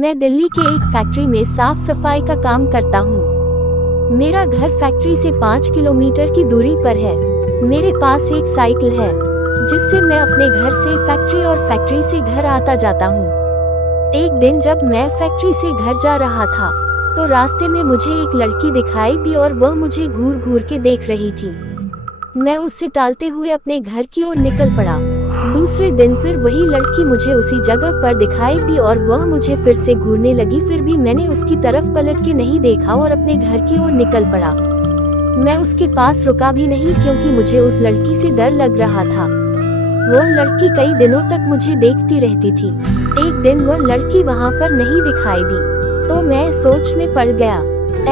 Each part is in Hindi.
मैं दिल्ली के एक फैक्ट्री में साफ सफाई का काम करता हूँ। मेरा घर फैक्ट्री से 5 किलोमीटर की दूरी पर है। मेरे पास एक साइकिल है जिससे मैं अपने घर से फैक्ट्री और फैक्ट्री से घर आता जाता हूँ। एक दिन जब मैं फैक्ट्री से घर जा रहा था तो रास्ते में मुझे एक लड़की दिखाई दी और वह मुझे घूर घूर के देख रही थी। मैं उससे टालते हुए अपने घर की ओर निकल पड़ा। दूसरे दिन फिर वही लड़की मुझे उसी जगह पर दिखाई दी और वह मुझे फिर से घूरने लगी। फिर भी मैंने उसकी तरफ पलट के नहीं देखा और अपने घर की ओर निकल पड़ा। मैं उसके पास रुका भी नहीं क्योंकि मुझे उस लड़की से डर लग रहा था। वह लड़की कई दिनों तक मुझे देखती रहती थी। एक दिन वह लड़की वहां पर नहीं दिखाई दी तो मैं सोच में पड़ गया,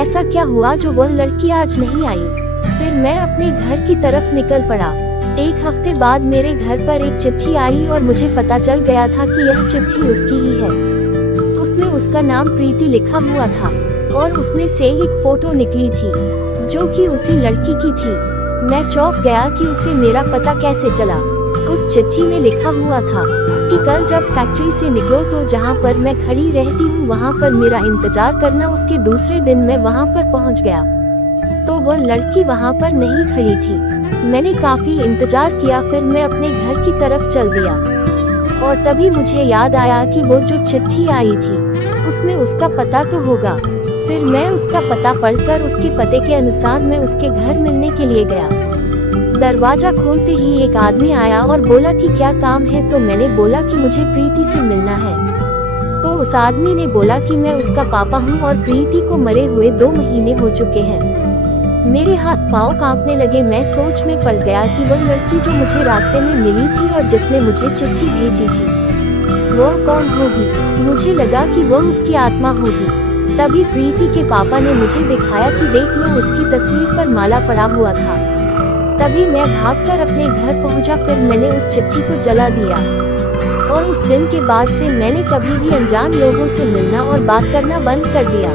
ऐसा क्या हुआ जो वह लड़की आज नहीं आई। फिर मैं अपने घर की तरफ निकल पड़ा। एक हफ्ते बाद मेरे घर पर एक चिट्ठी आई और मुझे पता चल गया था कि यह चिट्ठी उसकी ही है। उसमें उसका नाम प्रीति लिखा हुआ था और उसमें से एक फोटो निकली थी जो कि उसी लड़की की थी। मैं चौंक गया कि उसे मेरा पता कैसे चला। उस चिट्ठी में लिखा हुआ था कि कल जब फैक्ट्री से निकलो तो जहां पर मैं खड़ी रहती हूं वहां पर मेरा इंतजार करना। उसके दूसरे दिन मैं वहां पर पहुंच गया तो वह लड़की वहां पर नहीं खड़ी थी। मैंने काफी इंतजार किया, फिर मैं अपने घर की तरफ चल दिया और तभी मुझे याद आया कि वो जो चिट्ठी आई थी उसमें उसका पता तो होगा। फिर मैं उसका पता पढ़कर उसके पते के अनुसार मैं उसके घर मिलने के लिए गया। दरवाजा खोलते ही एक आदमी आया और बोला कि क्या काम है। तो मैंने बोला कि मुझे प्रीति से मिलना है। तो उस आदमी ने बोला कि मैं उसका पापा हूँ और प्रीति को मरे हुए 2 महीने हो चुके हैं। मेरे हाथ पांव कांपने लगे। मैं सोच में पड़ गया कि वह लड़की जो मुझे रास्ते में मिली थी और जिसने मुझे चिट्ठी भेजी थी वह कौन होगी। मुझे लगा कि वह उसकी आत्मा होगी। तभी प्रीति के पापा ने मुझे दिखाया कि देख लो, उसकी तस्वीर पर माला पड़ा हुआ था। तभी मैं भागकर अपने घर पहुंचा। फिर मैंने उस चिट्ठी को जला दिया और उस दिन के बाद से मैंने कभी भी अनजान लोगों से मिलना और बात करना बंद कर दिया।